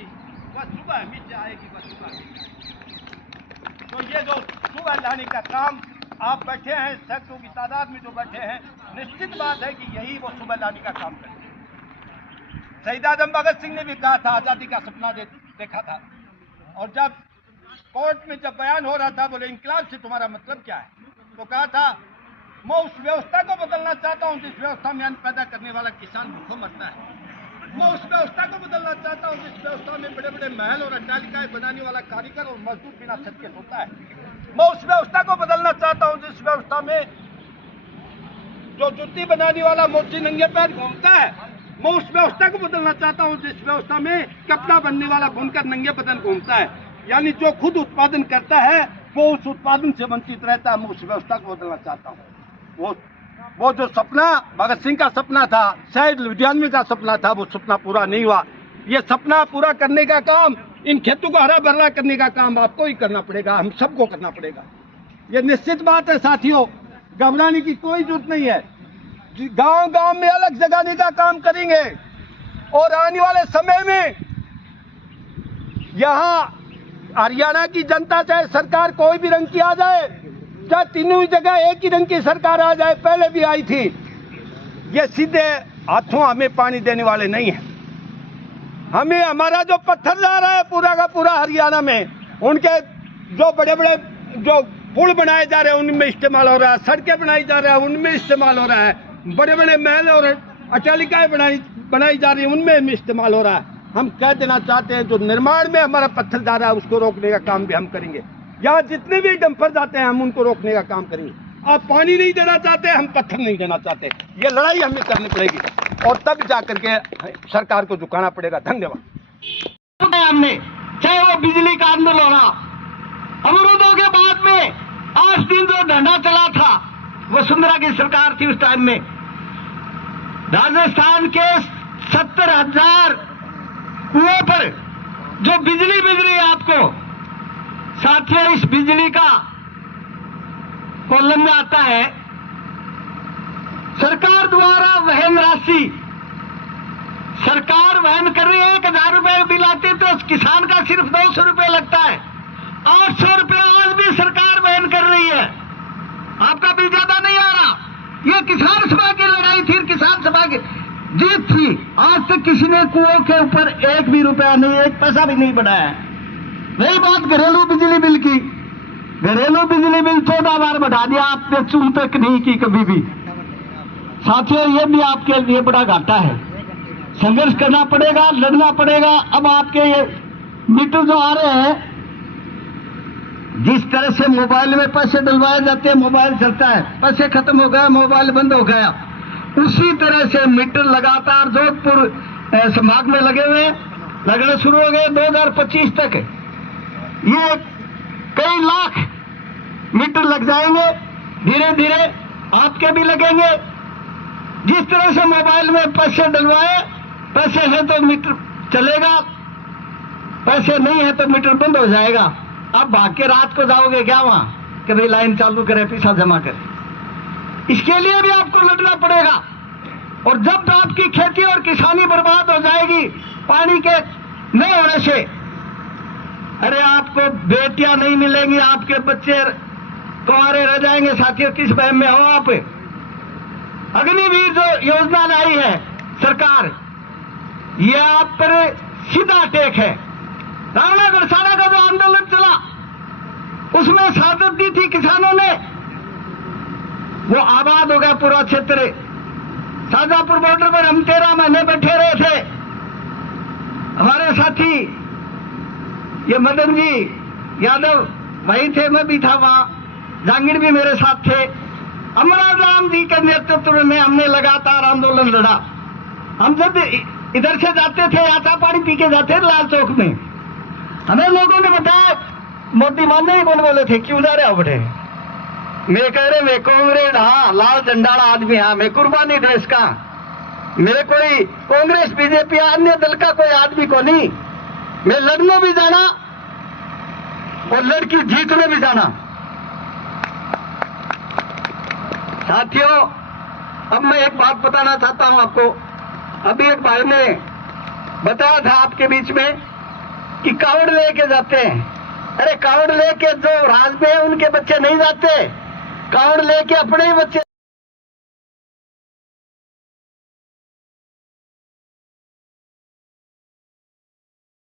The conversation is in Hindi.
आएगी, वह सुबह मिट जाएगी, वह सुबह मिट जाएगी। तो ये जो सुबह लाने का काम आप बैठे हैं, सैकड़ों की तादाद में जो बैठे हैं, निश्चित बात है कि यही वो सुबह लाने का काम करते हैं। शहीद आजम भगत सिंह ने भी कहा था, आजादी का सपना देखा था, और जब कोर्ट में जब बयान हो रहा था, बोले इंकलाब से तुम्हारा मतलब क्या है, तो कहा था मैं उस व्यवस्था को बदलना चाहता हूं जिस व्यवस्था में अन्न पैदा करने वाला किसान भूखों मरता है। मैं उस व्यवस्था को बदलना चाहता हूं जिस व्यवस्था में बड़े बड़े महल और अट्टालिकाएं बनाने वाला कारीगर और मजदूर बिना छत के सोता है। मैं उस व्यवस्था को बदलना चाहता हूं जिस व्यवस्था में जो जूती बनाने वाला मोची नंगे पैर घूमता है। मैं उस व्यवस्था को बदलना चाहता हूं जिस व्यवस्था में कपड़ा बनने वाला बुनकर नंगे बदन घूमता है। यानी जो खुद उत्पादन करता है वो उस उत्पादन से वंचित रहता है। मैं उस व्यवस्था को बदलना चाहता हूँ। वो जो सपना भगत सिंह का सपना था, शहीद लुधियानवी का सपना था, वो सपना पूरा नहीं हुआ। ये सपना पूरा करने का काम, इन खेतों को हरा भरा करने का काम आपको ही करना पड़ेगा, हम सबको करना पड़ेगा। ये निश्चित बात है साथियों, घबराने की कोई जरूरत नहीं है। गांव गांव में अलग जगाने का काम करेंगे और आने वाले समय में यहाँ हरियाणा की जनता, चाहे सरकार कोई भी रंग की आ जाए, चाहे तीनों जगह एक ही रंग की सरकार आ जाए, पहले भी आई थी, ये सीधे हाथों हमें पानी देने वाले नहीं है। हमें हमारा जो पत्थर जा रहा है पूरा का पूरा हरियाणा में, उनके जो बड़े बड़े जो पुल बनाए जा रहे हैं उनमें इस्तेमाल हो रहा है, सड़कें बनाई जा रहा है उनमें इस्तेमाल हो रहा है, बड़े बड़े महल और अट्टालिकाएं बनाई जा रही है उनमें इस्तेमाल हो रहा है। हम कह देना चाहते हैं जो निर्माण में हमारा पत्थर जा रहा है उसको रोकने का काम भी हम करेंगे। यहाँ जितने भी डंपर जाते हैं हम उनको रोकने का काम करेंगे। आप पानी नहीं देना चाहते, हम पत्थर नहीं देना चाहते। ये लड़ाई हमें करनी पड़ेगी और तब जाकर के सरकार को झुकाना पड़ेगा। धन्यवाद। हमने चाहे वो बिजली का आंदोलन हो, अमरूदों के बाद में 8 दिन जो धरना चला था, वसुंधरा की सरकार थी उस टाइम में, राजस्थान के 70,000 कुओं पर जो बिजली आपको साथियों, इस बिजली का कॉलम में आता है सरकार द्वारा वहन राशि, सरकार वहन कर रही है। 1,000 रुपए बिल आते तो किसान का सिर्फ 200 रुपए लगता है, 800 रुपए आज भी सरकार वहन कर रही है। आपका बिल ज्यादा नहीं आ रहा। ये किसान सभा की लड़ाई थी, किसान सभा की जीत थी। आज तक किसी ने कुओं के ऊपर 1 भी रुपया नहीं, 1 पैसा भी नहीं बढ़ाया। वही बात घरेलू बिजली बिल की, घरेलू बिजली बिल 14 बार बढ़ा दिया आपने, चूं तक नहीं की कभी भी। साथियों, ये भी आपके लिए बड़ा घाटा है। संघर्ष करना पड़ेगा, लड़ना पड़ेगा। अब आपके ये मीटर जो आ रहे हैं, जिस तरह से मोबाइल में पैसे डलवाए जाते हैं, मोबाइल चलता है, पैसे खत्म हो गया, मोबाइल बंद हो गया, उसी तरह से मीटर लगातार जोधपुर संभाग में लगे हुए, लगने शुरू हो गए। 2025 तक ये कई लाख मीटर लग जाएंगे, धीरे धीरे आपके भी लगेंगे। जिस तरह से मोबाइल में पैसे डलवाए, पैसे हैं तो मीटर चलेगा, पैसे नहीं है तो मीटर बंद हो जाएगा। अब भाग के रात को जाओगे क्या वहां कि भाई लाइन चालू करे, पैसा जमा करे? इसके लिए भी आपको लड़ना पड़ेगा। और जब आपकी खेती और किसानी बर्बाद हो जाएगी पानी के न होने से, अरे आपको बेटियां नहीं मिलेंगी, आपके बच्चे कुंवारे रह जाएंगे। साथियों, किस बहम में हो आप? अग्निवीर जो योजना लाई है सरकार, ये आप पर सीधा अटैक है। रावणा गढ़साना का जो आंदोलन चला, उसमें शहादत दी थी किसानों ने, वो आबाद हो गया पूरा क्षेत्र। शाहजहांपुर बॉर्डर पर हम 13 महीने बैठे रहे थे। हमारे साथी ये मदन जी यादव वही थे, मैं भी था वहां, जहांगीर भी मेरे साथ थे। अमरनाथ राम जी के नेतृत्व में हमने लगातार आंदोलन लड़ा। हम जब इधर से जाते थे, आटा पानी पी के जाते थे लाल चौक में, हमें लोगों ने बताया, मोदी मानने ही कौन बोले थे, क्यों जा रहे हो बेटे? मैं कह रहे, मैं कांग्रेस, हाँ लाल झंडाड़ा आदमी, हाँ मैं कुर्बानी देश का, मेरे कोई कांग्रेस बीजेपी अन्य दल का कोई आदमी को नहीं, मैं लड़ने भी जाना और लड़की जीतने भी जाना। साथियों, अब मैं एक बात बताना चाहता हूं आपको। अभी एक भाई ने बताया था आपके बीच में कि कावड़ लेके जाते हैं। अरे कावड़ लेके जो राज में है उनके बच्चे नहीं जाते, कावड़ लेके अपने ही बच्चे